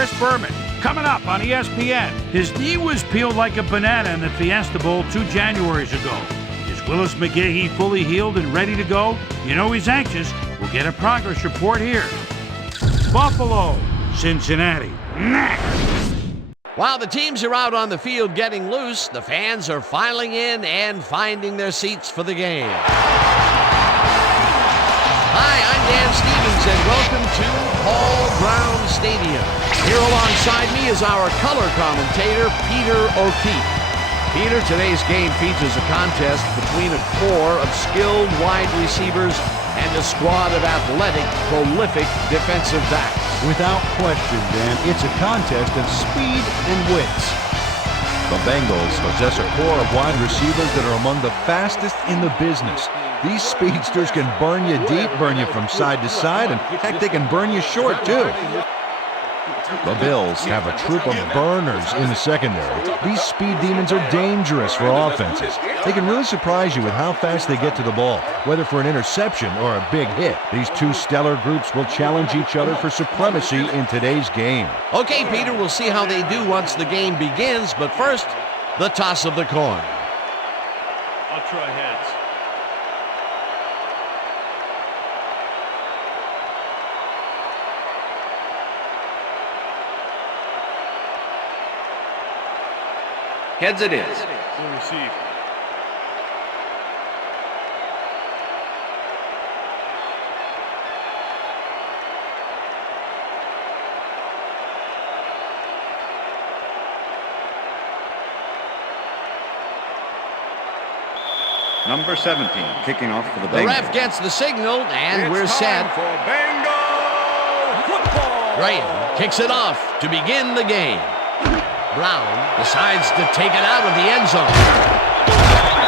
Chris Berman. Coming up on ESPN, his knee was peeled like a banana in the Fiesta Bowl 2 Januaries ago. Is Willis McGahee fully healed and ready to go? You know he's anxious. We'll get a progress report here. Buffalo, Cincinnati, next. While the teams are out on the field getting loose, the fans are filing in and finding their seats for the game. Hi, I'm Dan Stevens, and welcome to Paul Brown Stadium. Here alongside me is our color commentator, Peter O'Keefe. Peter, today's game features a contest between a core of skilled wide receivers and a squad of athletic, prolific defensive backs. Without question, Dan, it's a contest of speed and wits. The Bengals possess a core of wide receivers that are among the fastest in the business. These speedsters can burn you deep, burn you from side to side, and heck, they can burn you short, too. The Bills have a troop of burners in the secondary. These speed demons are dangerous for offenses. They can really surprise you with how fast they get to the ball, whether for an interception or a big hit. These two stellar groups will challenge each other for supremacy in today's game. Okay, Peter, we'll see how they do once the game begins, but first, the toss of the coin. I'll try heads. Heads it is. We'll receive. Number 17, kicking off for the Bengals. The ref gets the signal, and we're set. For Bengal football. Graham kicks it off to begin the game. Brown decides to take it out of the end zone.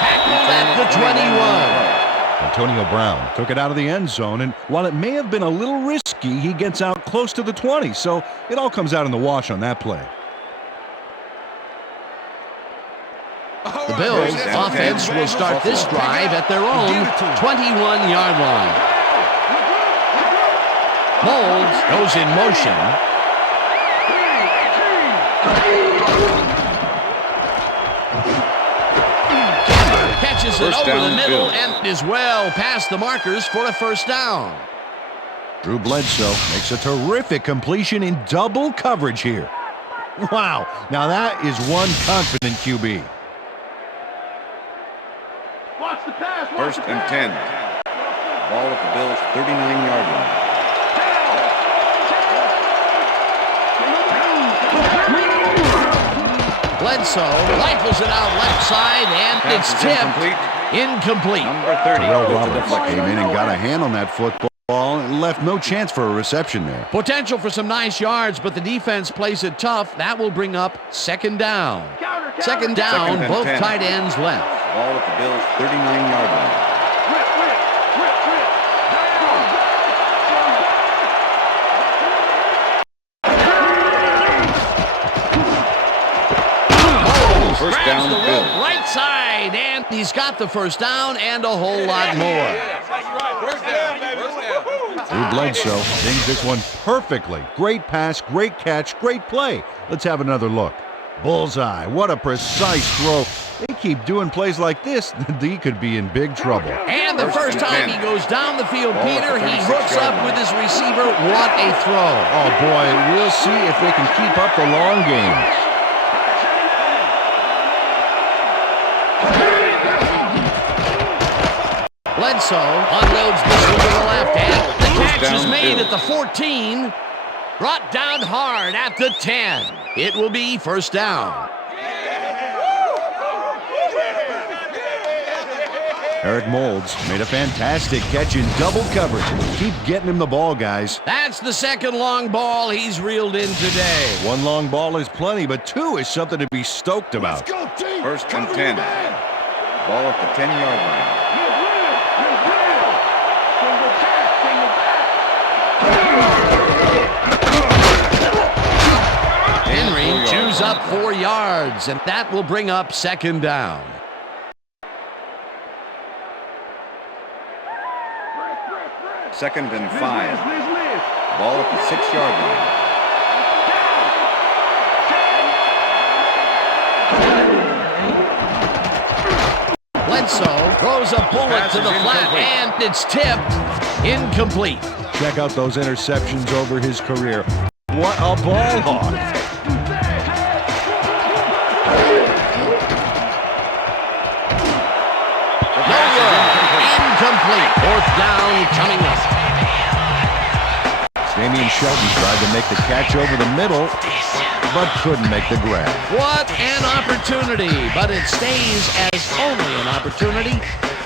Tackled at the 21. Antonio Brown took it out of the end zone, and while it may have been a little risky, he gets out close to the 20, so it all comes out in the wash on that play. The Bills offense will start this drive at their own 21-yard line. Moulds goes in motion. Catches it over the middle and is well past the markers for a first down. Drew Bledsoe makes a terrific completion in double coverage here. Wow, now that is one confident QB. First and 10. Ball at the Bills' 39-yard line. Bledsoe rifles it out left side, and it's tipped. Incomplete. Number 30. Terrell Roberts came in and got a hand on that football and left no chance for a reception there. Potential for some nice yards, but the defense plays it tough. That will bring up second down. Second down, both 10. tight ends left. Ball at the Bills' 39-yard line. First down, Bills. Right side, and he's got the first down and a whole lot more. Drew Bledsoe sings this one perfectly. Great pass, great catch, great play. Let's have another look. Bullseye, what a precise throw. They keep doing plays like this, he could be in big trouble. And the first time he goes down the field, Peter, he hooks up with his receiver. What a throw. Oh boy, we'll see if they can keep up the long game. Bledsoe unloads this one to the left, and the catch is made at the 14. Brought down hard at the 10. It will be first down. Eric Moulds made a fantastic catch in double coverage. Keep getting him the ball, guys. That's the second long ball he's reeled in today. One long ball is plenty, but two is something to be stoked about. First and 10. Ball at the 10-yard line. Henry chews up 4 yards, and that will bring up second down. Second and 5. Ball at the 6-yard line. Bledsoe throws a bullet to the flat, and it's tipped. Incomplete. Check out those interceptions over his career. What a ball hawk. Incomplete. Fourth down coming up. Damian Shelton tried to make the catch over the middle, but couldn't make the grab. What an opportunity, but it stays as only an opportunity.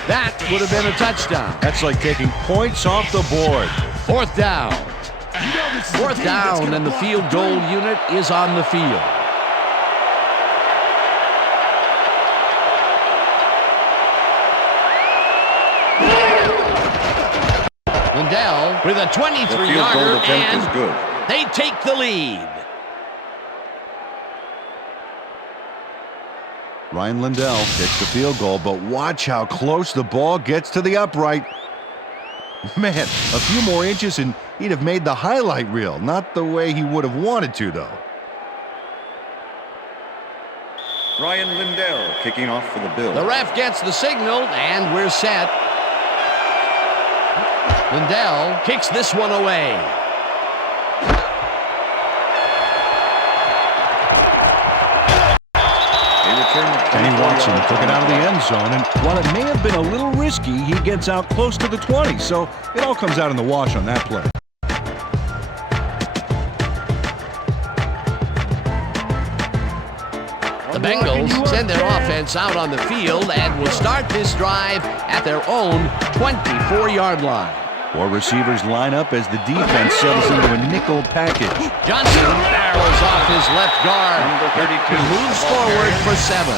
That would have been a touchdown. That's like taking points off the board. Fourth down. Fourth down, and the field goal unit is on the field. Lindell with a 23-yarder, and they take the lead. Ryan Lindell kicks the field goal, but watch how close the ball gets to the upright. Man, a few more inches and he'd have made the highlight reel. Not the way he would have wanted to, though. Ryan Lindell kicking off for the Bills. The ref gets the signal, and we're set. Lindell kicks this one away. Kenny Watson took it out of the end zone, and while it may have been a little risky, he gets out close to the 20, so it all comes out in the wash on that play. The Bengals send their offense out on the field and will start this drive at their own 24-yard line. Four receivers line up as the defense settles into a nickel package. Johnson barrels off his left guard. He moves forward for 7.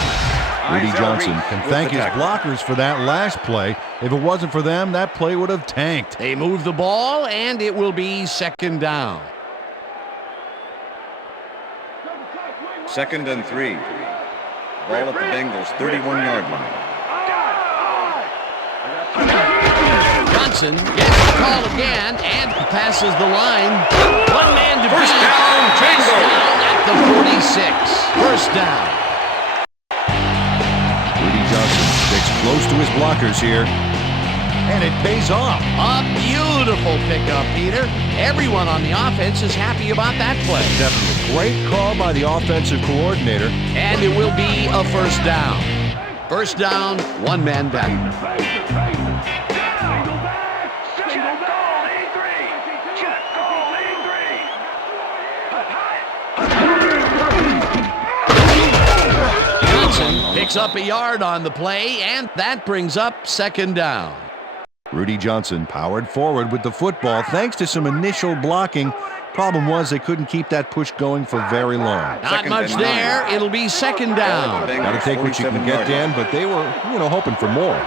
Rudy Johnson can thank his blockers for that last play. If it wasn't for them, that play would have tanked. They move the ball, and it will be second down. 2nd and 3. Ball at the Bengals' 31-yard line. Johnson gets the call again and passes the line. One man to beat. Chase down at the 46. First down. Rudy Johnson sticks close to his blockers here, and it pays off. A beautiful pickup, Peter. Everyone on the offense is happy about that play. Definitely. Great call by the offensive coordinator. And it will be a first down. First down, one man back. Johnson picks up a yard on the play, and that brings up second down. Rudy Johnson powered forward with the football thanks to some initial blocking. Problem was they couldn't keep that push going for very long. Not much there. It'll be second down. Got to take what you can get, Dan, but they were, hoping for more.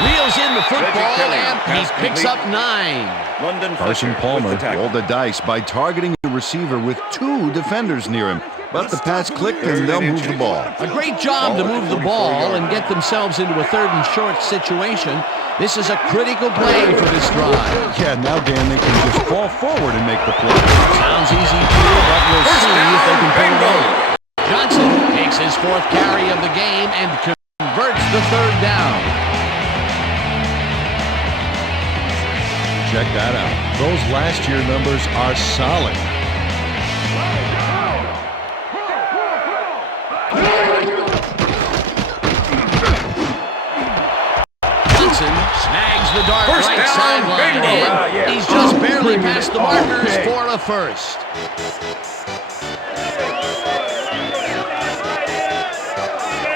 Reels in the football, and he picks up 9. Carson Palmer rolled the dice by targeting the receiver with 2 defenders near him. But the pass clicked, and they'll move the ball. A great job to move the ball and get themselves into a 3rd and short situation. This is a critical play for this drive. Yeah, now, Dan, they can just fall forward and make the play. Sounds easy, Peter, but we'll see if they can pull it off. Johnson takes his 4th carry of the game and converts the 3rd down. Check that out. Those last year numbers are solid. Johnson snags the dart right sideline, and he's just barely past the markers for a first.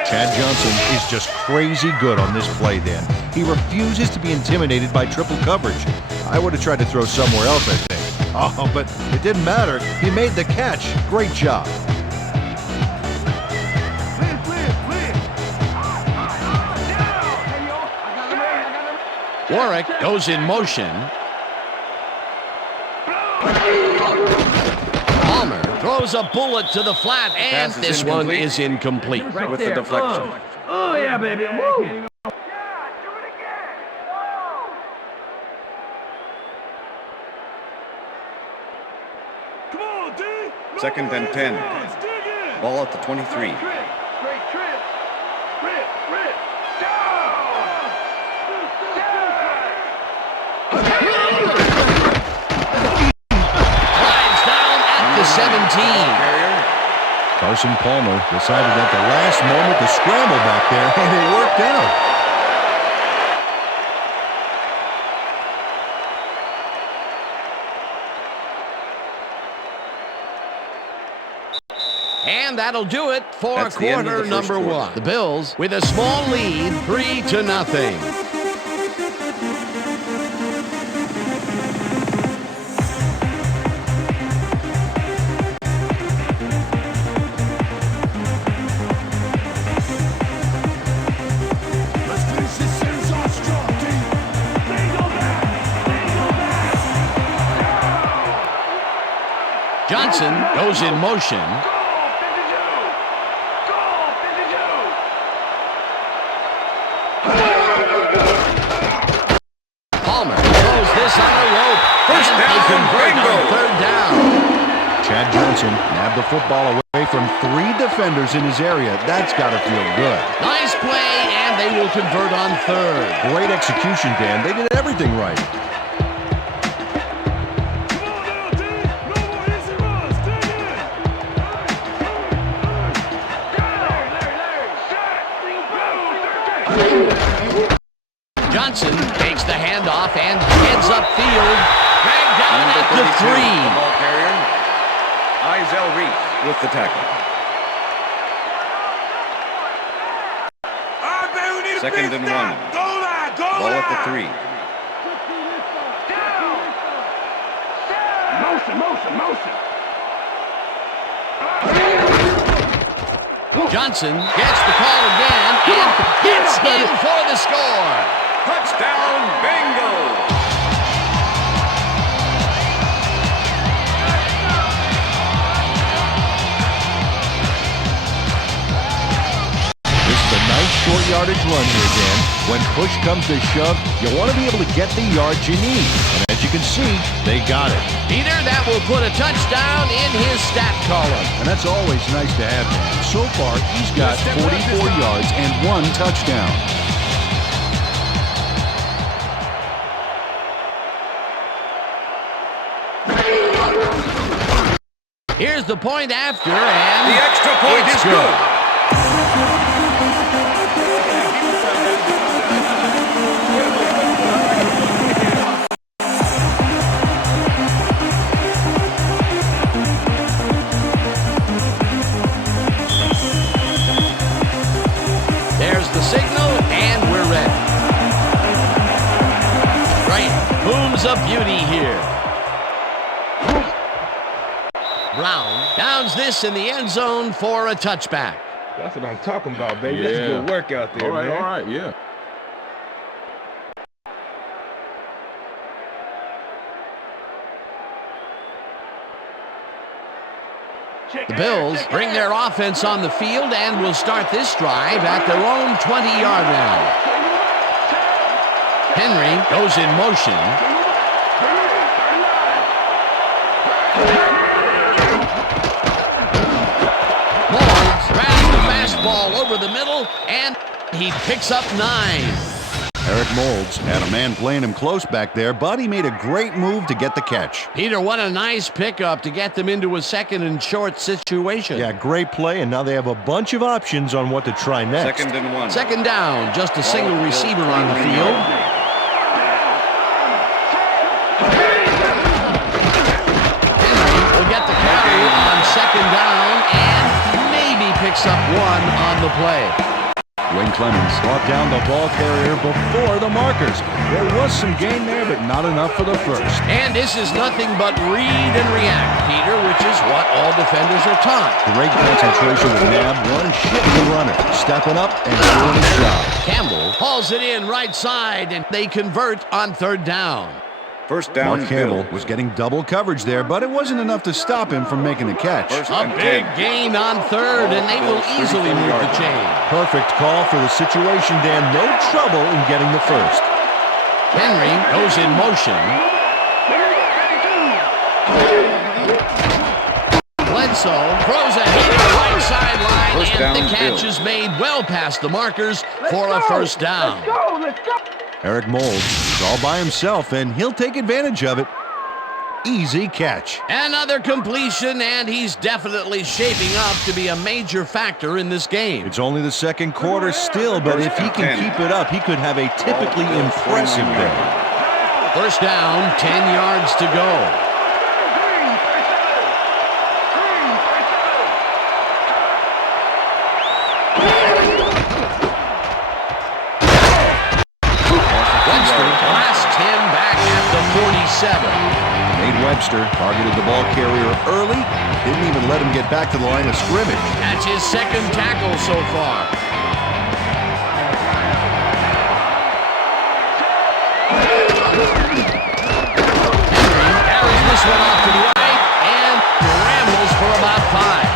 Chad Johnson is just crazy good on this play, Dan. He refuses to be intimidated by triple coverage. I would have tried to throw somewhere else, I think. Oh, but it didn't matter. He made the catch. Great job. Warwick goes in motion. Palmer throws a bullet to the flat, and this one is incomplete. Right with the deflection. Oh, yeah, baby. Woo! Come on, Second and 10. Ball at the 23. Drives down at the 17. Carson Palmer decided at the last moment to scramble back there, and it worked out. And that'll do it for That's the end of quarter the first number quarter. one. The Bills with a small lead, 3-0. Johnson goes in motion. Palmer throws this on a rope. First And down, they convert on Bengals. third down. Chad Johnson nabbed the football away from 3 defenders in his area. That's got to feel good. Nice play, and they will convert on third. Great execution, Dan. They did everything right. Johnson takes the handoff and heads upfield. Dragged down Number at 32, the 3. the ball carrier. Izell Reese with the tackle. Second and 1. Ball at the 3. Johnson gets the call again and gets in for the score. Touchdown, Bengals! This is a nice short yardage run here, Dan. When push comes to shove, you want to be able to get the yards you need. And as you can see, they got it. Peter, that will put a touchdown in his stat column. And that's always nice to have, Dan. So far, he's got 44 yards and 1 touchdown. Here's the point after, and The extra point it's is good. There's the signal, and we're ready. Right, booms of beauty here. Brown downs this in the end zone for a touchback. That's what I'm talking about, baby. That's good work out there, man. All right, yeah. The Bills bring their offense on the field and will start this drive at their own 20-yard line. Henry goes in motion. Moulds grabs the fastball over the middle, and he picks up 9. Eric Moulds had a man playing him close back there, but he made a great move to get the catch. Peter, what a nice pickup to get them into a second and short situation. Yeah, great play, and now they have a bunch of options on what to try next. Second and 1. Second down, just a single receiver on the field. Henry will get the carry on second down and maybe picks up 1 on the play. Wayne Clemens brought down the ball carrier before the markers. There was some gain there, but not enough for the first. And this is nothing but read and react, Peter, which is what all defenders are taught. Great concentration with Nab, one shifty runner, stepping up and doing his job. Campbell hauls it in right side, and they convert on third down. First down, Mark Campbell Bills. was getting double coverage there, but it wasn't enough to stop him from making the catch. First A and big 10. gain on third, and they will easily move the chain. Perfect call for the situation, Dan. No trouble in getting the first. Henry goes in motion. red zone. Throws a heater right sideline, First and down, the catch Bill. is made well past the markers for a first down. Let's go. Eric Moulds is all by himself, and he'll take advantage of it. Easy catch. Another completion, and he's definitely shaping up to be a major factor in this game. It's only the second quarter still, but if he can keep it up, he could have a typically impressive day. First down, 10 yards to go. Blasts him back at the 47. Nate Webster targeted the ball carrier early, didn't even let him get back to the line of scrimmage. That's his second tackle so far. Henry carries this one off to the right and rambles for about 5.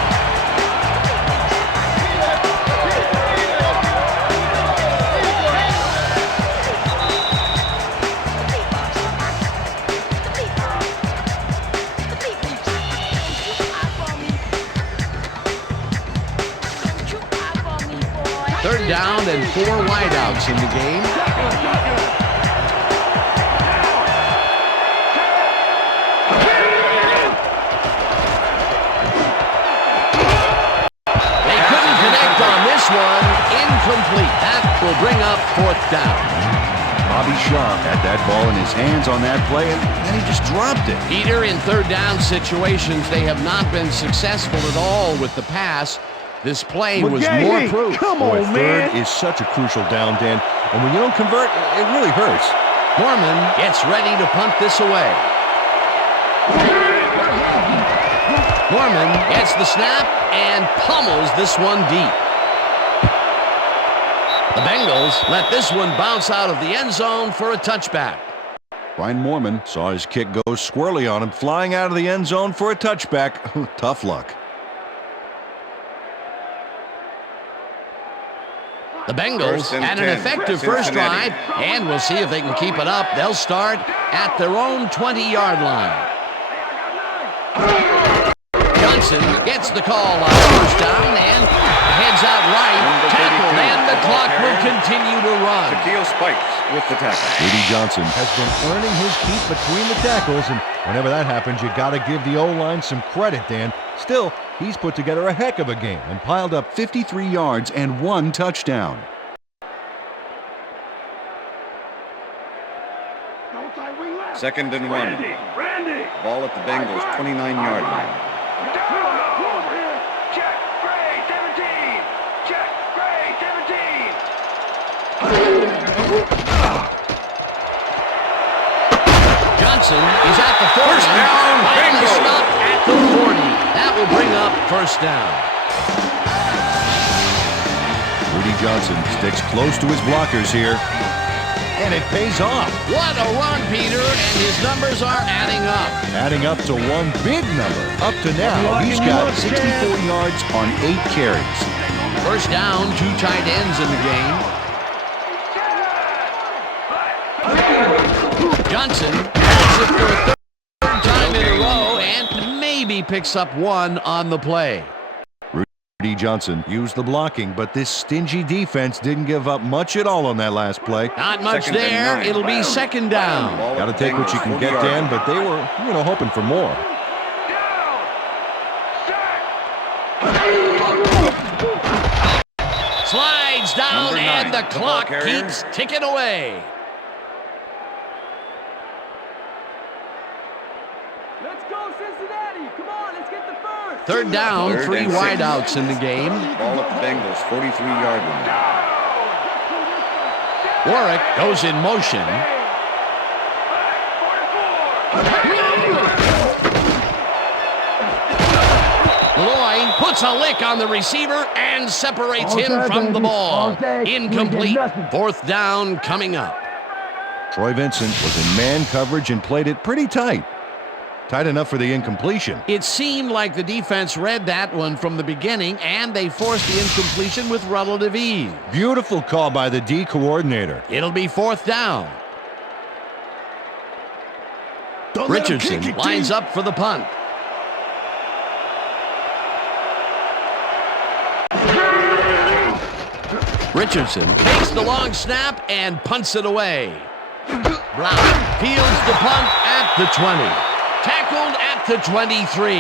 Third down and 4 wideouts in the game. They couldn't connect on this one. Incomplete. That will bring up 4th down. Bobby Shaw had that ball in his hands on that play, and then he just dropped it. Peter, in third down situations, they have not been successful at all with the pass. This play was more proof. Come on, Third man. is such a crucial down, Dan, and when you don't convert, it really hurts. Norman gets ready to punt this away. Norman gets the snap and pummels this one deep. The Bengals let this one bounce out of the end zone for a touchback. Brian Moorman saw his kick go squirrely on him, flying out of the end zone for a touchback. Tough luck. The Bengals had an effective first drive, and we'll see if they can keep it up. They'll start at their own 20-yard line. Johnson gets the call on first down and heads out right, tackled, and the clock will continue to run. Shaquille Spikes with the tackle. Rudy Johnson Has been earning his keep between the tackles, and whenever that happens, you got to give the O-line some credit, Dan. Still, he's put together a heck of a game and piled up 53 yards and 1 touchdown. Second and 1. Randy. Ball at the Bengals' 29-yard line. Check, Gray, 17. Check, Gray, 17. Johnson is at the 40. First down, Finally Bengals. stopped at the 40. That will bring up first down. Rudy Johnson sticks close to his blockers here, and it pays off. What a run, Peter, and his numbers are adding up. Adding up to one big number. Up to now, he's got 64 yards on 8 carries. First down, 2 tight ends in the game. Johnson has it for a third time in a row and maybe picks up 1 on the play. Rudy Johnson used the blocking, but this stingy defense didn't give up much at all on that last play. Not much Second and there. 9. It'll be second down. Ball Got to at the take what you Bengals' can get, 40-yard Dan, line. but they were, hoping for more. Slides down Number 9, and the the ball clock carrier. keeps ticking away. Let's go, Cincinnati. Come on, let's get the first. Third down, Third 3 and 6. wideouts in the game. Ball at the Bengals' 43-yard line. Warwick goes in motion. Lloyd puts a lick on the receiver and separates him from the ball. Incomplete. Fourth down coming up. Troy Vincent was in man coverage and played it pretty tight. Tight enough for the incompletion. It seemed like the defense read that one from the beginning, and they forced the incompletion with relative ease. Beautiful call by the D coordinator. It'll be fourth down. Richardson lines up for the punt. Richardson takes the long snap and punts it away. Brown fields the punt at the 20. Tackled at the 23.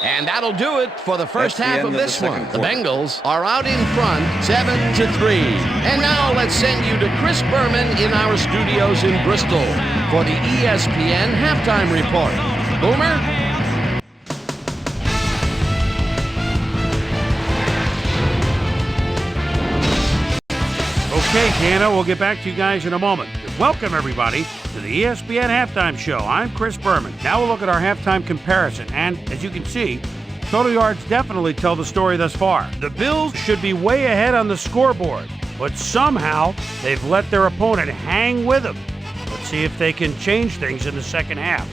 And that'll do it for the first half of this one. The Bengals are out in front, 7-3. And now let's send you to Chris Berman in our studios in Bristol for the ESPN halftime report. Boomer? Okay, Canna, we'll get back to you guys in a moment. Welcome, everybody, to the ESPN Halftime Show. I'm Chris Berman. Now we'll look at our halftime comparison, and as you can see, total yards definitely tell the story thus far. The Bills should be way ahead on the scoreboard, but somehow they've let their opponent hang with them. Let's see if they can change things in the second half.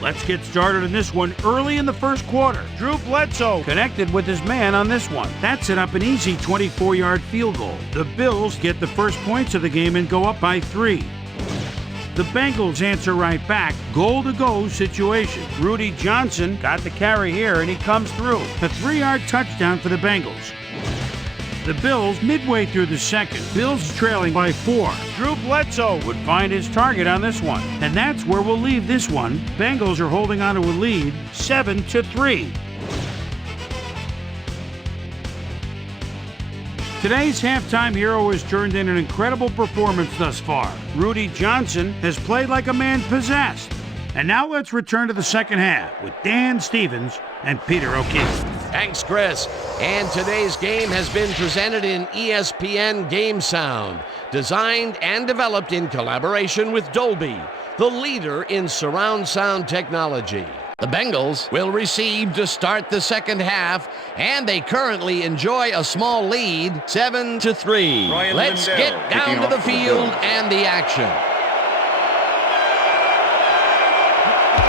Let's get started in this one early in the first quarter. Drew Bledsoe connected with his man on this one. That set up an easy 24-yard field goal. The Bills get the first points of the game and go up by 3. The Bengals answer right back. Goal-to-go situation. Rudy Johnson got the carry here, and he comes through. A 3-yard touchdown for the Bengals. The Bills midway through the second. Bills trailing by 4. Drew Bledsoe would find his target on this one. And that's where we'll leave this one. Bengals are holding on to a lead, 7-3. Today's halftime hero has turned in an incredible performance thus far. Rudy Johnson has played like a man possessed. And now let's return to the second half with Dan Stevens and Peter O'Keefe. Thanks, Chris. And today's game has been presented in ESPN Game Sound, designed and developed in collaboration with Dolby, the leader in surround sound technology. The Bengals will receive to start the second half, and they currently enjoy a small lead, 7-3. Let's get down to the field and the action.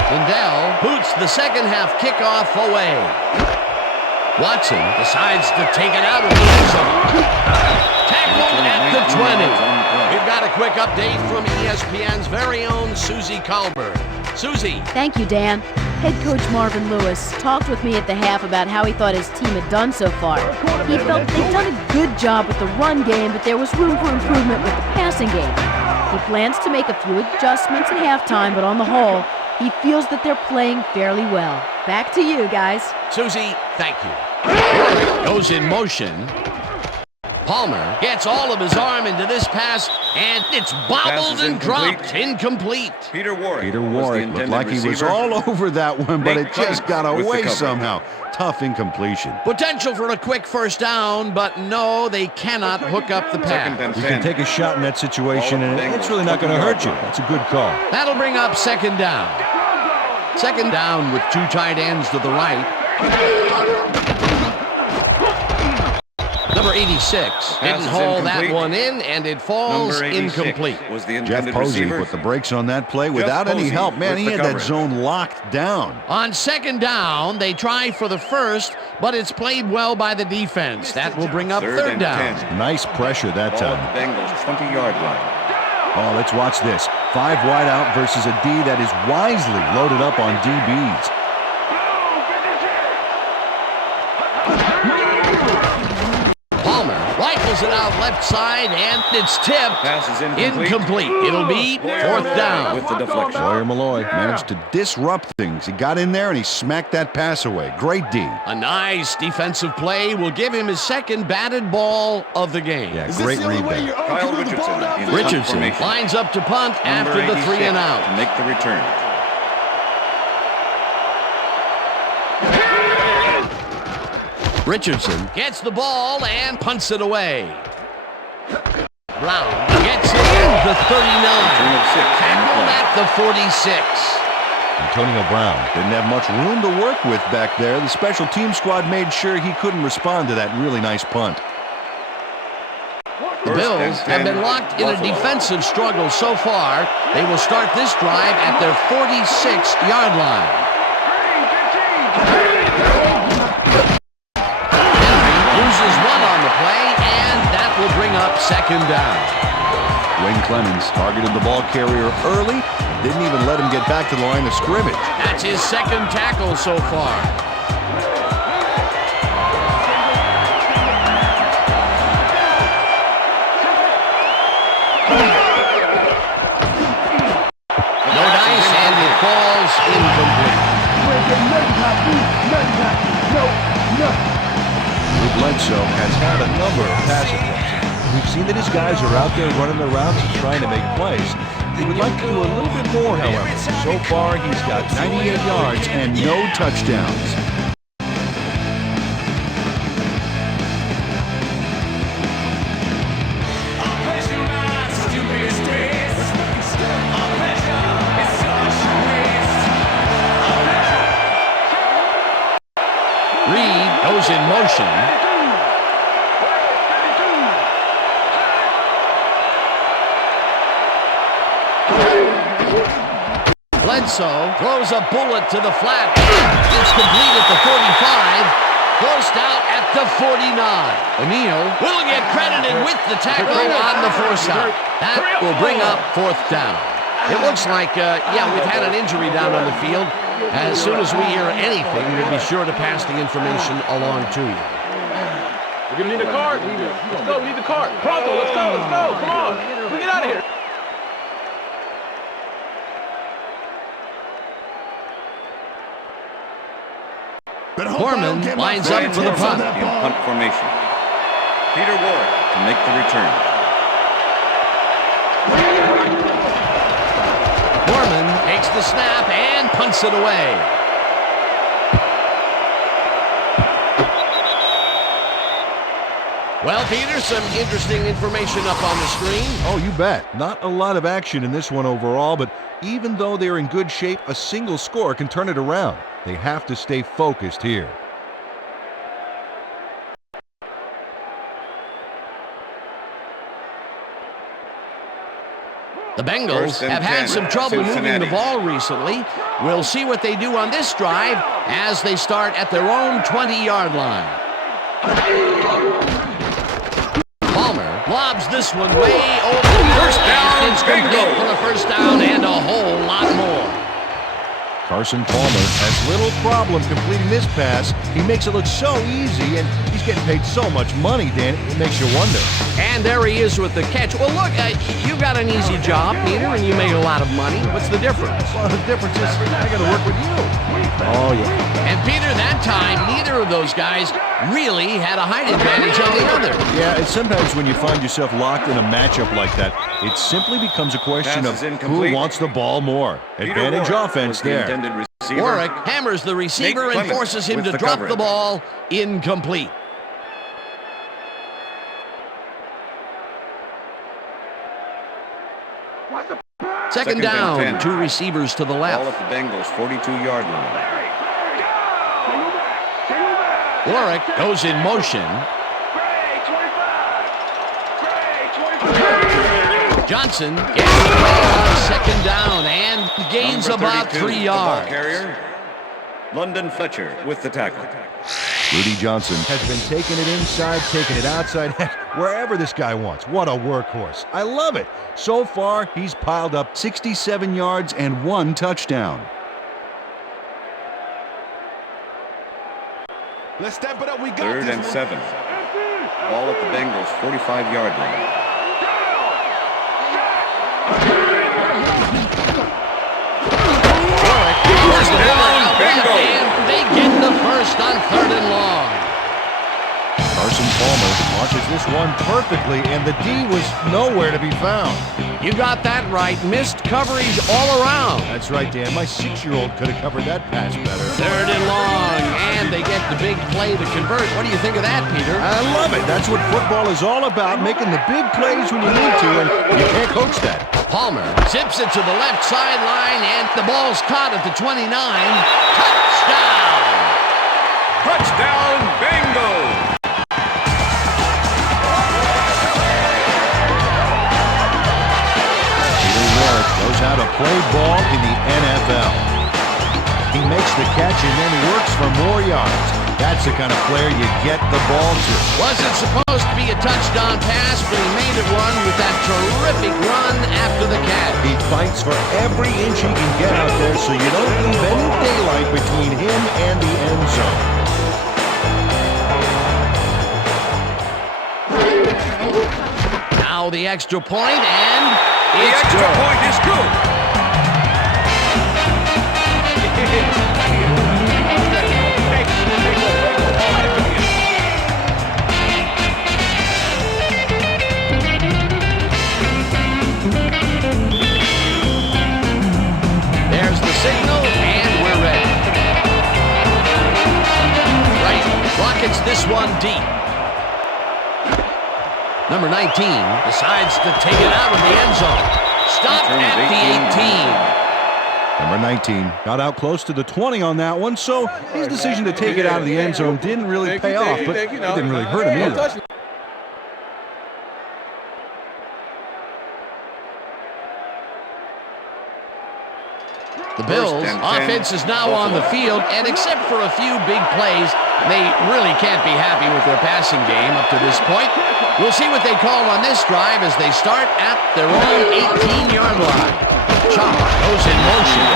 Lindell boots the second half kickoff away. Watson decides to take it out of the end zone. Tackled at the 20. We've got a quick update from ESPN's very own Susie Colbert. Susie. Thank you, Dan. Head coach Marvin Lewis talked with me at the half about how he thought his team had done so far. He felt they'd done a good job with the run game, but there was room for improvement with the passing game. He plans to make a few adjustments at halftime, but on the whole, he feels that they're playing fairly well. Back to you, guys. Susie, thank you. Goes in motion. Palmer gets all of his arm into this pass, and it's bobbled and dropped. Incomplete. Peter Warwick looked like he was all over that one, but it just got away somehow. Tough incompletion. Potential for a quick first down, but no, they cannot hook up the pass. You can take a shot in that situation, and it's really not going to hurt you. That's a good call. That'll bring up second down. Second down with 2 tight ends to the right. Number 86 didn't haul that one in, and it falls incomplete. Was the Jeff Posey put the brakes on that play without any help. Man, he had that zone locked down. On second down, they try for the first, but it's played well by the defense. That will bring up third down. Nice pressure that time. Bengals 20-yard line. Oh, let's watch this. 5 wide out versus a D that is wisely loaded up on DBs. Rifles it out left side, and it's tipped. Pass is incomplete. It'll be fourth down. With the deflection. Sawyer Malloy managed to disrupt things. He got in there and he smacked that pass away. Great D. A nice defensive play will give him his second batted ball of the game. Yeah, great read there. Kyle Richardson lines up to punt after the 3 and out. To make the return. Richardson gets the ball and punts it away. Brown gets it in the 39. Tackled at the 46. Antonio Brown didn't have much room to work with back there. The special team squad made sure he couldn't respond to that really nice punt. The Bills have been locked in a defensive struggle so far. They will start this drive at their 46-yard line. Loses one on the play, and that will bring up second down. Wayne Clemens targeted the ball carrier early, didn't even let him get back to the line of scrimmage. That's his second tackle so far. Bledsoe has had a number of pass attempts. We've seen that his guys are out there running the routes and trying to make plays. He would like to do a little bit more, however. So far, he's got 98 yards and no touchdowns. Reed goes in motion. Bledsoe throws a bullet to the flat. It's complete at the 45. Forced out at the 49. O'Neal will get credited with the tackle on the force out. That will bring up 4th down. It looks like, we've had an injury down on the field. As soon as we hear anything, we'll be sure to pass the information along to you. We're going to need a cart. Let's go. We need the cart. Pronto, let's go. Let's go. Come on. We get out of here. Foreman lines up for the punt. In punt formation. Peter Warwick to make the return. Foreman takes the snap and punts it away. Well, Peter, some interesting information up on the screen. Oh, you bet. Not a lot of action in this one overall, but even though they're in good shape, a single score can turn it around. They have to stay focused here. The Bengals have had some trouble moving the ball recently. We'll see what they do on this drive as they start at their own 20-yard line. Palmer lobs this one way over the middle. First down, It's complete for the first down and a whole lot more. Carson Palmer has little problem completing this pass. He makes it look so easy, and he's getting paid so much money, Dan, it makes you wonder. And there he is with the catch. Well, look, you got an easy job, Peter, and you make a lot of money. What's the difference? Well, the difference is I got to work with you. Oh, yeah. And, Peter, that time, neither of those guys really had a height advantage on the other. Yeah, and sometimes when you find yourself locked in a matchup like that, it simply becomes a question of who wants the ball more. Advantage offense there. Warwick hammers the receiver and forces him to drop the ball. Incomplete. Second down, 2 receivers to the left. Ball at the Bengals' 42-yard line. Warwick goes in motion. Johnson gets the ball on second down and gains about 3 yards. Carrier, London Fletcher with the tackle. Rudy Johnson has been taking it inside, taking it outside, wherever this guy wants. What a workhorse. I love it. So far, he's piled up 67 yards and 1 touchdown. Let's step it up. We got 3rd and 7. Ball at the Bengals' 45-yard line. First down, and they get the first on 3rd and long. Carson Palmer launches this one perfectly, and the D was nowhere to be found. You got that right. Missed coverage all around. That's right, Dan. My 6-year-old could have covered that pass better. 3rd and long, and they get the big play to convert. What do you think of that, Peter? I love it. That's what football is all about, making the big plays when you need to, and you can't coach that. Palmer zips it to the left sideline, and the ball's caught at the 29. Touchdown! Touchdown, Bengals! Knows how to play ball in the NFL. He makes the catch and then works for more yards. That's the kind of player you get the ball to. Wasn't supposed to be a touchdown pass, but he made it one with that terrific run after the catch. He fights for every inch he can get out there, so you don't leave any daylight between him and the end zone. Now the extra point, and The extra point is good. one deep. Number 19 decides to take it out of the end zone. Stopped at the 18. Number 19 got out close to the 20 on that one, so his decision to take it out of the end zone didn't really pay off, but it didn't really hurt him either. The Bills' offense is now on the field, and except for a few big plays, they really can't be happy with their passing game up to this point. We'll see what they call on this drive as they start at their own 18-yard line. Chop goes in motion,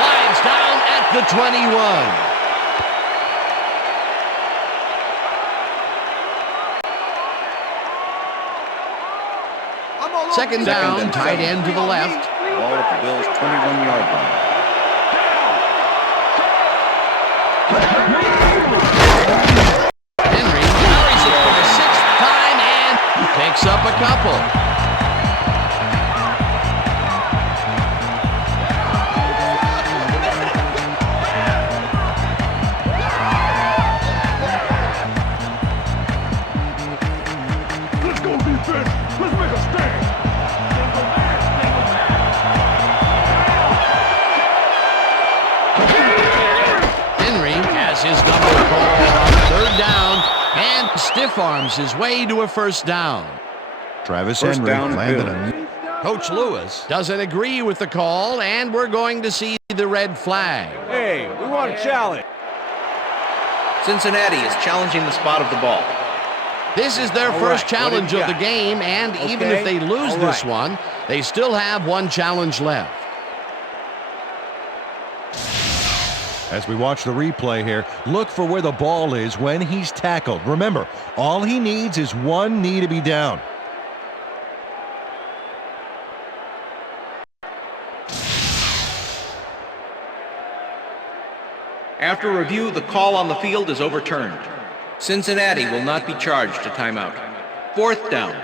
flies down at the 21. Second down, tight end to the left. Ball at the Bills' 21-yard line. Henry carries it for the 6th time and picks up a couple. Let's go defense. Let's make a stand. His number called on third down and stiff arms his way to a first down. Travis First Henry down, landed Bills. a Coach Lewis doesn't agree with the call, and we're going to see the red flag. Hey, we want a challenge. Cincinnati is challenging the spot of the ball. This is their first challenge of the game, and even if they lose this one, they still have one challenge left. As we watch the replay here, look for where the ball is when he's tackled. Remember, all he needs is one knee to be down. After review, the call on the field is overturned. Cincinnati will not be charged a timeout. Fourth down.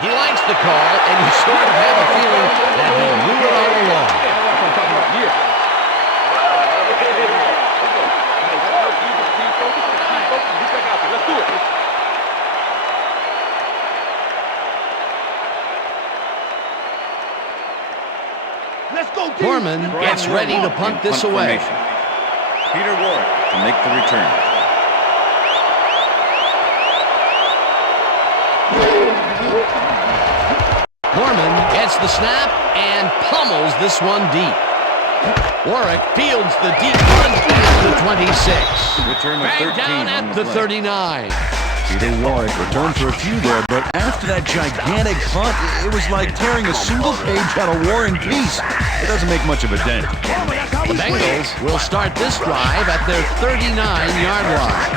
He likes the call, and you sort of have a feeling that he knew it all along. Corman gets ready to punt this away. Peter Warwick to make the return. Corman gets the snap and pummels this one deep. Warwick fields the deep punt at the 26. Return of Back 13 down on at the the play. 39. Peter Warwick returned for a few there, but after that gigantic punt, it was like tearing a single page out of War and Peace. It doesn't make much of a dent. The Bengals will start this drive at their 39-yard line.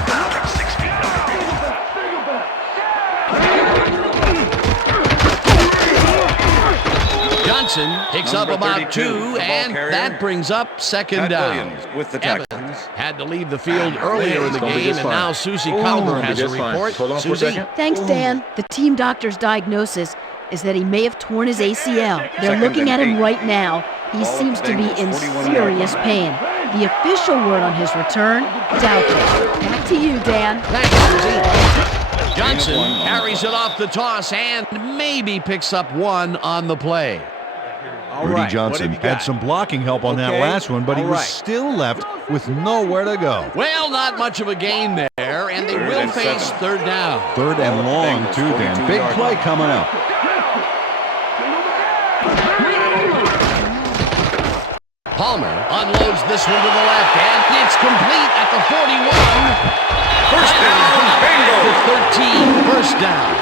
Johnson picks up Number about 32, 2, the ball and carrier. that brings up second Pat down. Williams with the tackle. Evans had to leave the field earlier in the Gonna be game, just and fine. now Susie Culver has a just fine. report. Hold on for a Susie? second. Thanks, Dan. The team doctor's diagnosis is that he may have torn his ACL. They're looking at him right now. He seems to be in serious pain. The official word on his return, doubtful. Back to you, Dan. Thanks, Susie. Johnson carries it off the toss and maybe picks up one on the play. Rudy Johnson had some blocking help on that last one, but he was still left with nowhere to go. Well, not much of a gain there, and they will face third down. Third and long, too, Dan. Big play coming up. Palmer unloads this one to the left, and it's complete at the 41. First down, The Bengals. 13, first down.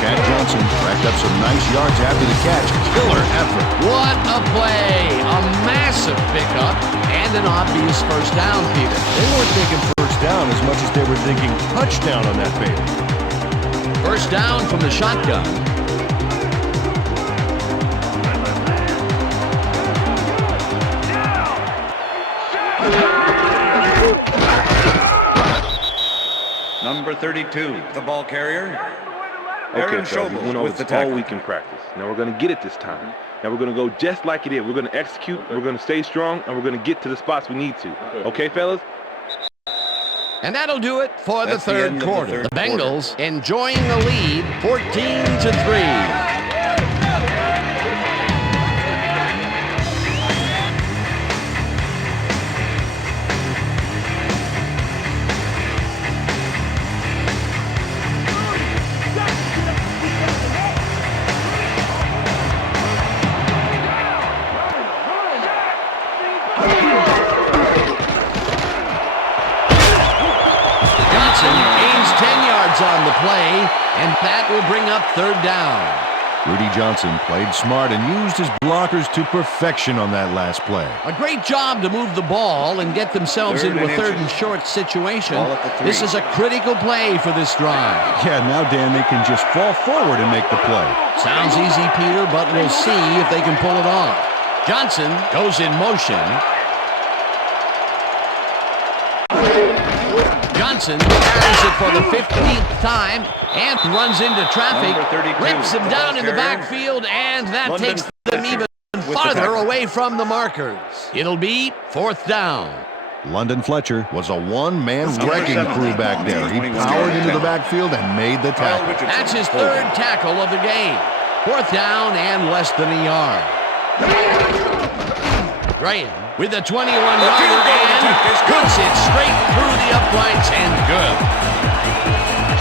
Chad Johnson racked up some nice yards after the catch. Killer effort. What a play. A massive pickup and an obvious first down, Peter. They weren't thinking first down as much as they were thinking touchdown on that bait. First down from the shotgun. Number 32, the ball carrier. Aaron fellas, we went Schobel over with the this all tackle. week in practice. Now we're going to get it this time. Now we're going to go just like it is. We're going to execute, we're going to stay strong, and we're going to get to the spots we need to. Okay, fellas? And that'll do it for That's the the third end of the quarter. third The Bengals enjoying the lead, 14-3. Gains 10 yards on the play, and that will bring up third down. Rudy Johnson played smart and used his blockers to perfection on that last play. A great job to move the ball and get themselves Third into a and third inches. and short situation. Ball at the 3. This is a critical play for this drive. Yeah, now, Dan, they can just fall forward and make the play. Sounds easy, Peter, but we'll see if they can pull it off. Johnson goes in motion. Johnson carries it for the 15th time and runs into traffic, Number 32, rips him down in the carrier. backfield, and that London takes them even the farther tackle. away from the markers. It'll be fourth down. London Fletcher was a one-man Number wrecking 17, crew back there. He 21 powered yard into the tackle. backfield and made the Kyle tackle. Richardson. That's his Holding. third tackle of the game. Fourth down and less than a yard. Graham with a 21-yarder and puts it straight through the uprights and good.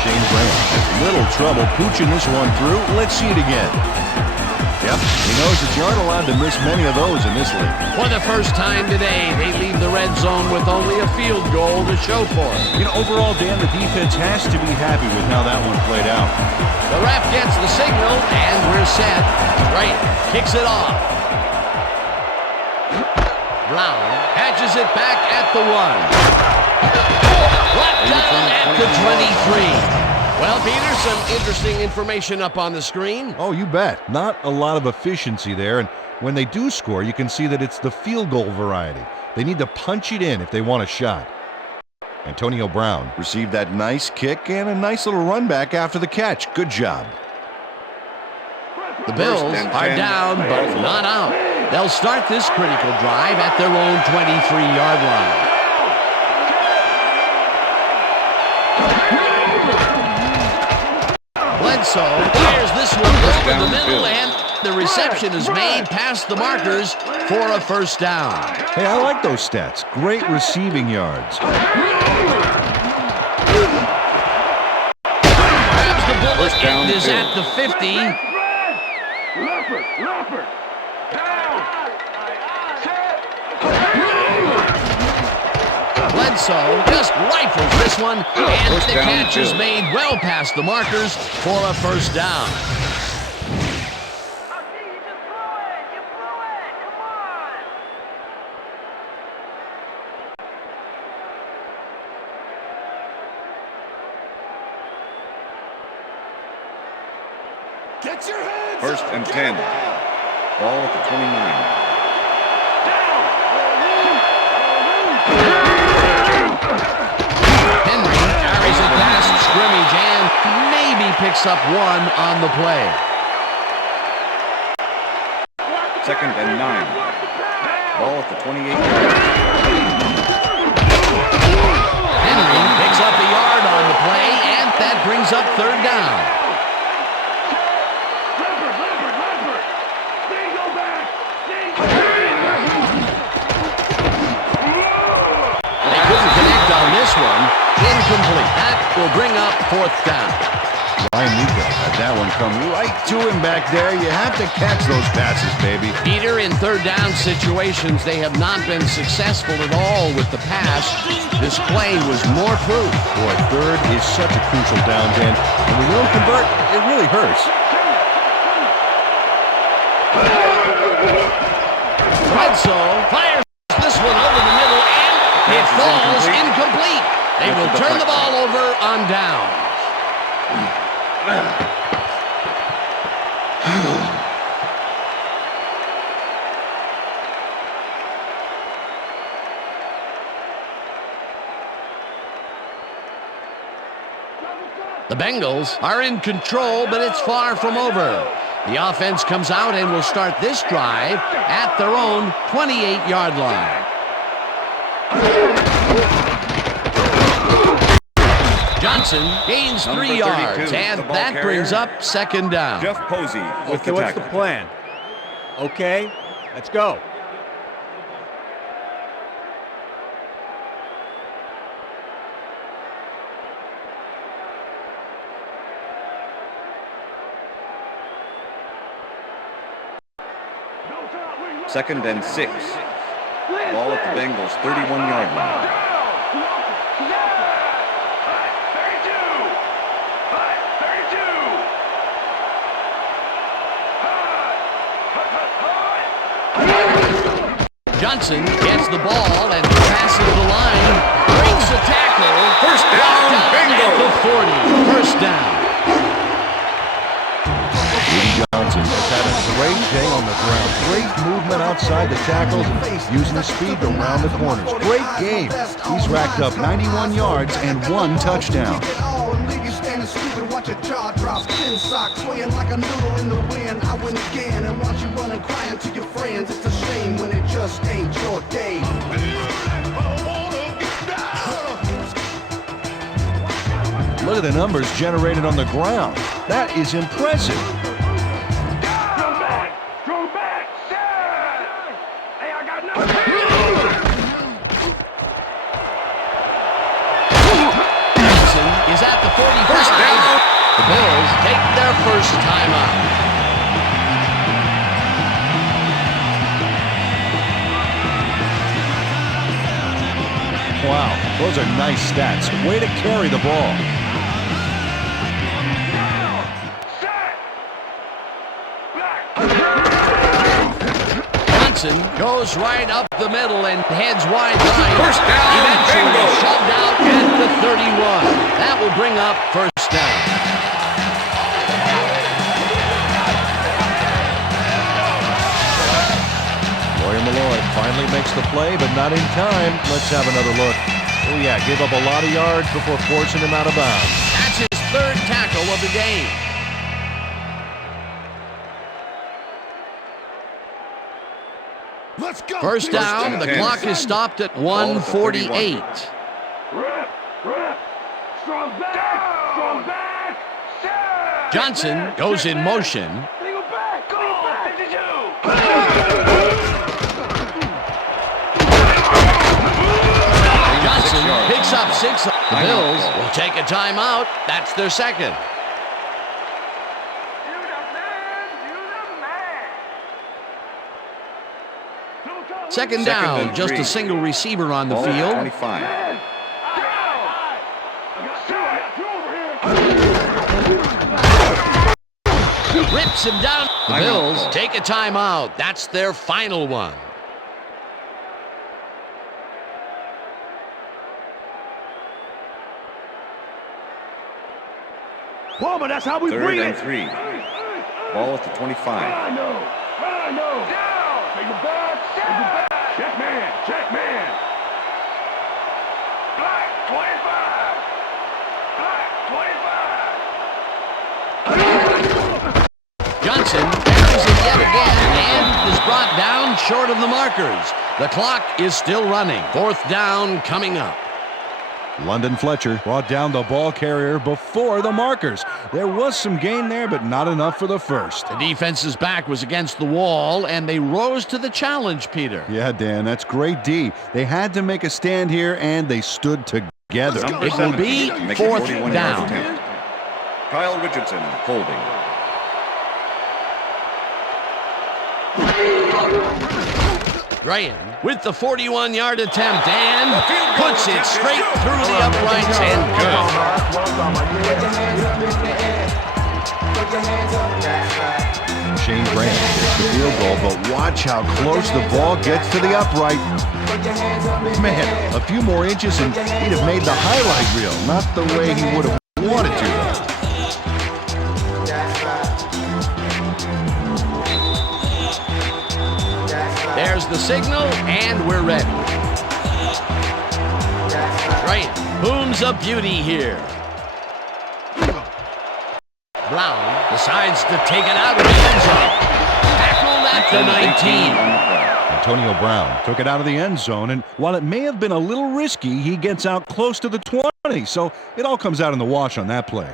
Shane Graham has little trouble pooching this one through. Let's see it again. Yep, he knows that you aren't allowed to miss many of those in this league. For the first time today, they leave the red zone with only a field goal to show for it. You know, overall, Dan, the defense has to be happy with how that one played out. The ref gets the signal, and we're set. Graham kicks it off. Brown patches it back at the 1. Brought down at the 23. Well, Peter, some interesting information up on the screen. Oh, you bet. Not a lot of efficiency there, and when they do score, you can see that it's the field goal variety. They need to punch it in if they want a shot. Antonio Brown received that nice kick and a nice little run back after the catch. Good job. The Bills are down, but not out. They'll start this critical drive at their own 23-yard line. Bledsoe fires this one up in the middle, and the reception is made past the markers for a first down. Hey, I like those stats. Great receiving yards. Grabs the bullet First down, and is Bill. at the 50. Leopard. Bledsoe just rifles this one, and First the down, catch is Bill. made well past the markers for a first down. First and 10. Ball at the 29. Henry carries it past scrimmage and maybe picks up one on the play. Second and 9. Ball at the 28. Henry picks up a yard on the play, and that brings up third down. They couldn't connect on this one. Incomplete. That will bring up fourth down. Ryan Nico had that one come right to him back there. You have to catch those passes, baby. Peter, in third down situations, they have not been successful at all with the pass. This play was more proof. Boy, third is such a crucial down, Dan. And when you don't convert, it really hurts. Bledsoe fires this one over the middle, and it falls incomplete. They will turn the ball over on down. The Bengals are in control, but it's far from over. The offense comes out and will start this drive at their own 28-yard line. Johnson gains 3 yards, and that brings up second down. Jeff Posey with the What's tackle. the plan? Okay, let's go. Second and 6. Ball at the Bengals 31-yard line. Johnson gets the ball and passes the line. Breaks the tackle. First down, Bengals. At the 40. First down. Johnson has had a great day on the ground. Great movement outside the tackles and using his speed to round the corners. Great game. He's racked up 91 yards and 1 touchdown. Watch your jaw drop, thin socks swaying like a noodle in the wind. I win again and watch you running, crying to your friends. It's a shame when it just ain't your day. Look at the numbers generated on the ground. That is impressive. Is at the 45. The Bills take their first timeout. Wow, those are nice stats. Way to carry the ball. Johnson goes right up the middle and heads wide right. First down, eventually Bengals. shoved out at the 31. That will bring up first down. Malloy finally makes the play, but not in time. Let's have another look. Oh yeah, gave up a lot of yards before forcing him out of bounds. That's his third tackle of the game. Let's go. First down, the clock is stopped at 1:48. Johnson goes in motion. Johnson picks up 6. The Bills will take a timeout. That's their second. Second down, just a single receiver on the field. 25. Rips him down. The Bills take a timeout. That's their final one. Palmer, that's how we Third bring and it. 3. Ball at the 25. I know. Down. Take it back. Take it back. Check man. Check man. Black 25. Black 25. Johnson carries it yet again and is brought down short of the markers. The clock is still running. Fourth down coming up. London Fletcher brought down the ball carrier before the markers. There was some gain there, but not enough for the first. The defense's back was against the wall, and they rose to the challenge, Peter. Yeah, Dan, that's great D. They had to make a stand here, and they stood together. It will be fourth down. Kyle Richardson holding. Graham with the 41-yard attempt and puts it straight through the uprights and good. Shane Graham gets the field goal, but watch how close the ball gets to the upright. Man, a few more inches and he'd have made the highlight reel. Not the way he would have wanted to, though. There's the signal, and we're ready. Graham booms a beauty here. Brown decides to take it out of the end zone. Tackled at the 19. Antonio Brown took it out of the end zone, and while it may have been a little risky, he gets out close to the 20, so it all comes out in the wash on that play.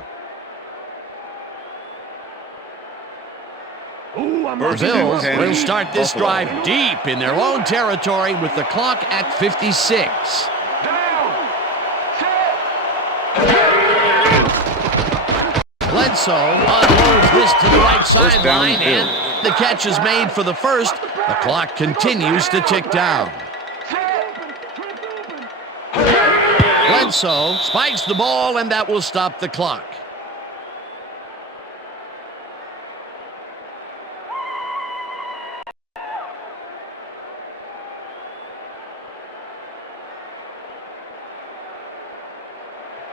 The Bills will start this drive deep in their own territory with the clock at 56. Bledsoe unloads this to the right sideline, and the catch is made for the first. The clock continues to tick down. Bledsoe spikes the ball, and that will stop the clock.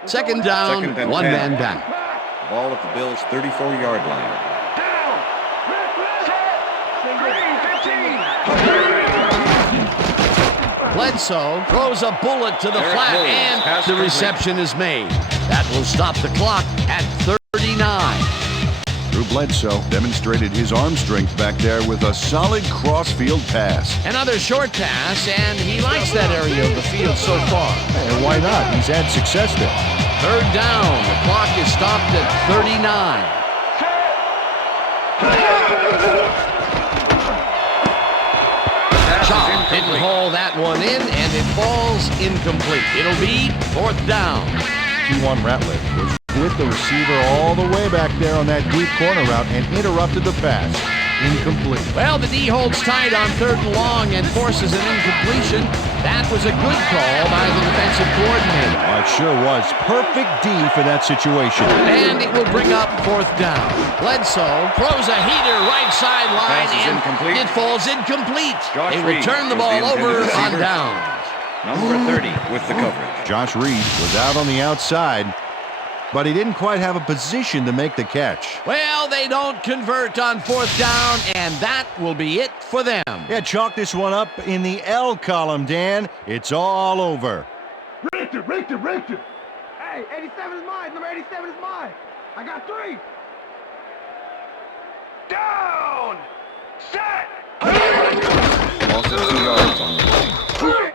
Second down, one man back. Ball at the Bills' 34-yard line. Bledsoe throws a bullet to the flat, and the reception is made. That will stop the clock at 39. Drew Bledsoe demonstrated his arm strength back there with a solid cross-field pass. Another short pass, and he likes that area of the field so far. And why not? He's had success there. Third down. The clock is stopped at 39. Shaw didn't haul that one in, and it falls incomplete. It'll be fourth down. Q1 Ratliff was with the receiver all the way back there on that deep corner route and interrupted the pass. Incomplete. Well, the D holds tight on third and long and forces an incompletion. That was a good call by the defensive coordinator. It sure was. Perfect D for that situation. And it will bring up fourth down. Bledsoe throws a heater right sideline, and it falls incomplete. They will turn the ball over on downs. Number 30 with the coverage. Josh Reed was out on the outside, but he didn't quite have a position to make the catch. Well, they don't convert on fourth down, and that will be it for them. Yeah, chalk this one up in the L column, Dan. It's all over. Richter! Hey, 87 is mine. Number 87 is mine. I got 3. Down! Set! Also 2 yards on the play.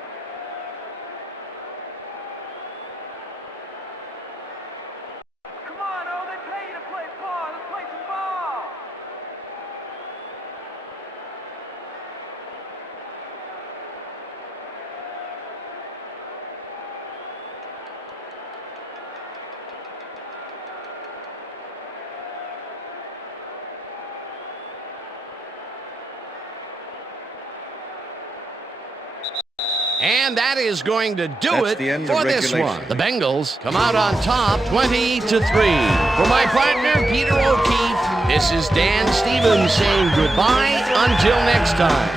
And that is going to do That's it for this one. The Bengals come out on top 20-3. For my partner, Peter O'Keefe, this is Dan Stevens saying goodbye until next time.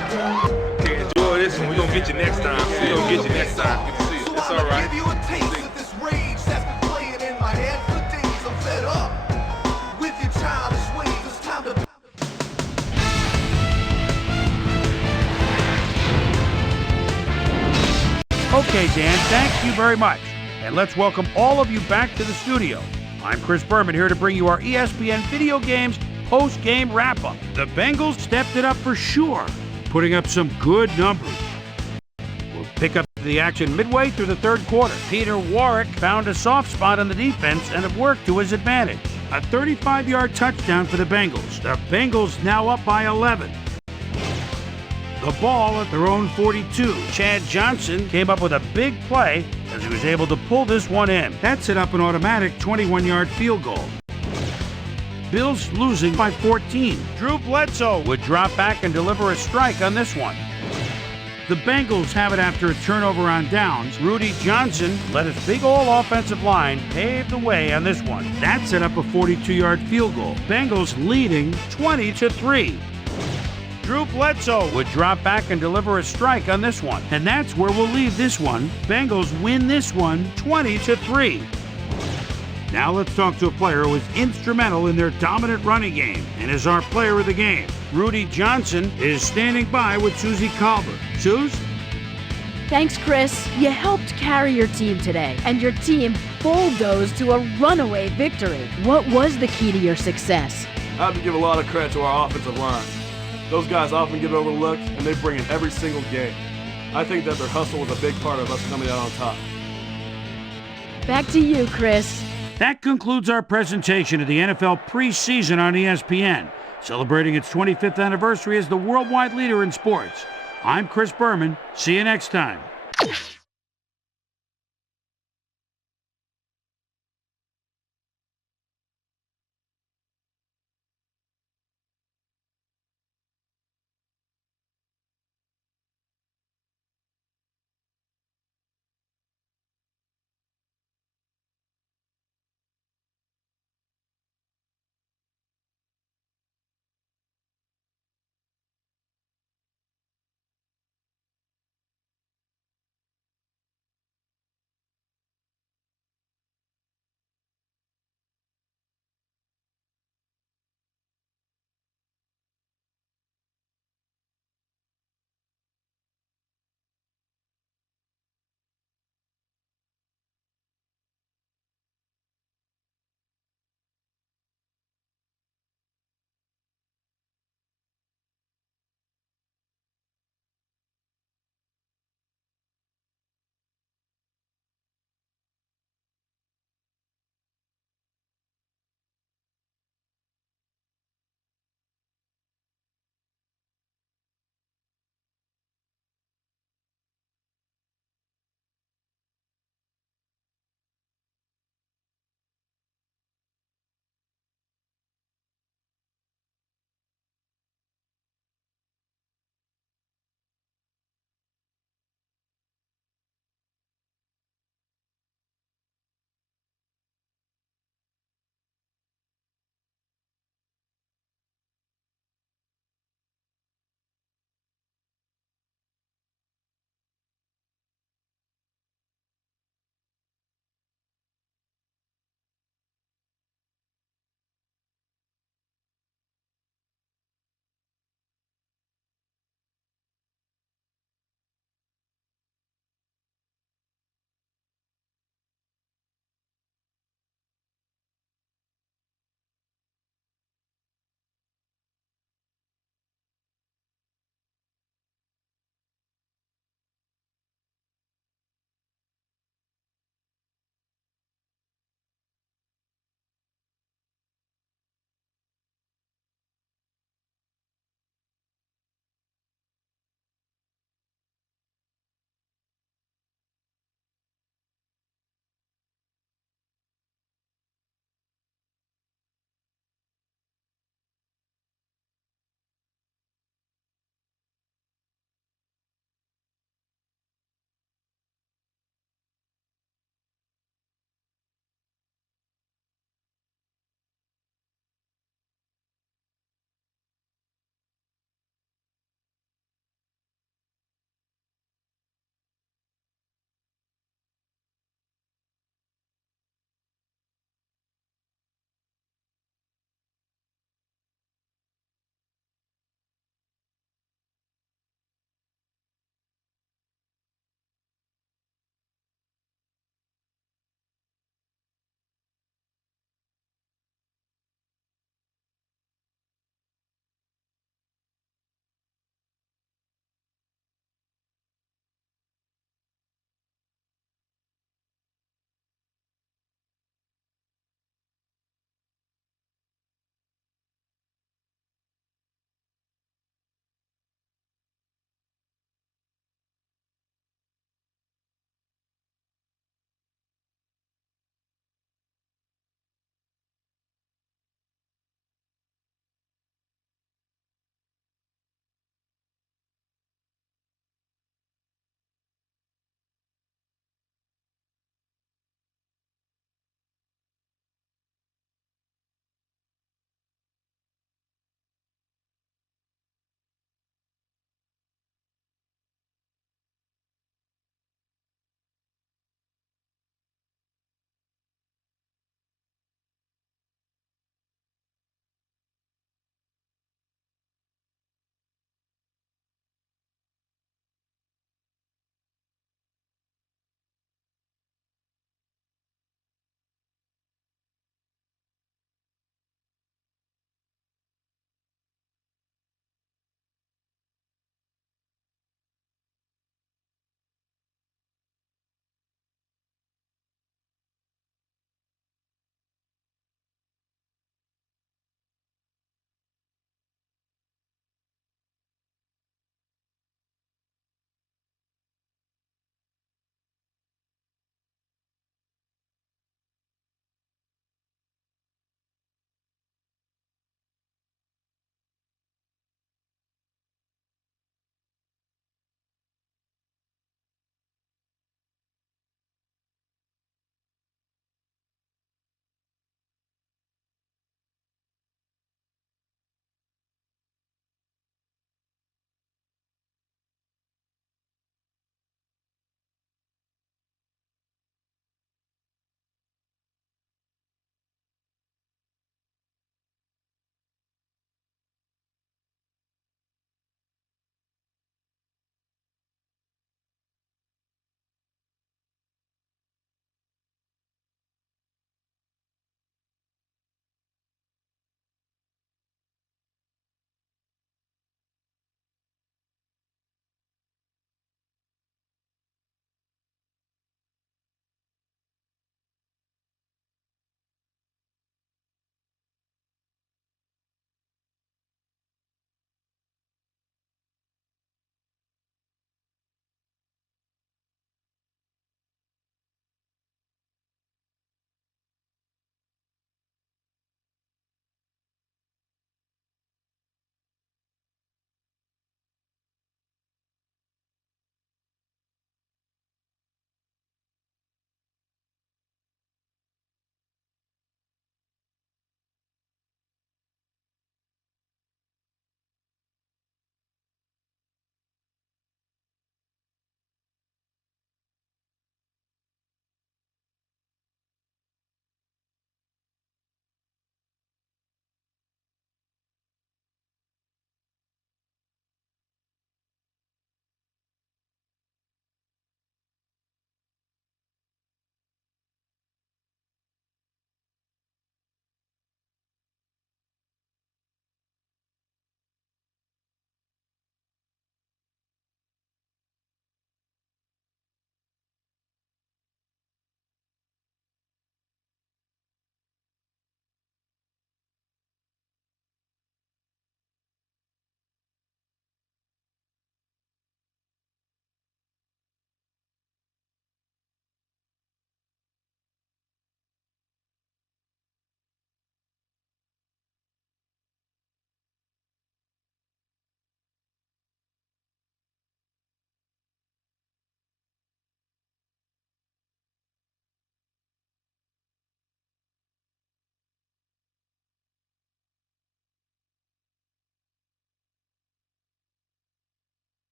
Okay, enjoy this one. We're going to get you next time. We're going to get you next time. It's all right. Give you a taste of this rage that's been playing in my head for days. I'm fed up with your childish ways. It's time to... Okay, Dan, thank you very much. And let's welcome all of you back to the studio. I'm Chris Berman here to bring you our ESPN Video Games post-game wrap-up. The Bengals stepped it up for sure, putting up some good numbers. We'll pick up the action midway through the third quarter. Peter Warwick found a soft spot on the defense and it worked to his advantage. A 35-yard touchdown for the Bengals. The Bengals now up by 11. The ball at their own 42. Chad Johnson came up with a big play as he was able to pull this one in. That set up an automatic 21-yard field goal. Bills losing by 14. Drew Bledsoe would drop back and deliver a strike on this one. The Bengals have it after a turnover on downs. Rudy Johnson led his big all offensive line pave the way on this one. That set up a 42-yard field goal. Bengals leading 20-3. Drew Bledsoe would drop back and deliver a strike on this one. And that's where we'll leave this one. Bengals win this one 20-3. Now let's talk to a player who was instrumental in their dominant running game and is our player of the game. Rudy Johnson is standing by with Susie Colbert. Suze? Thanks, Chris. You helped carry your team today, and your team bulldozed to a runaway victory. What was the key to your success? I have to give a lot of credit to our offensive line. Those guys often get overlooked, and they bring it every single game. I think that their hustle was a big part of us coming out on top. Back to you, Chris. That concludes our presentation of the NFL preseason on ESPN, celebrating its 25th anniversary as the worldwide leader in sports. I'm Chris Berman. See you next time.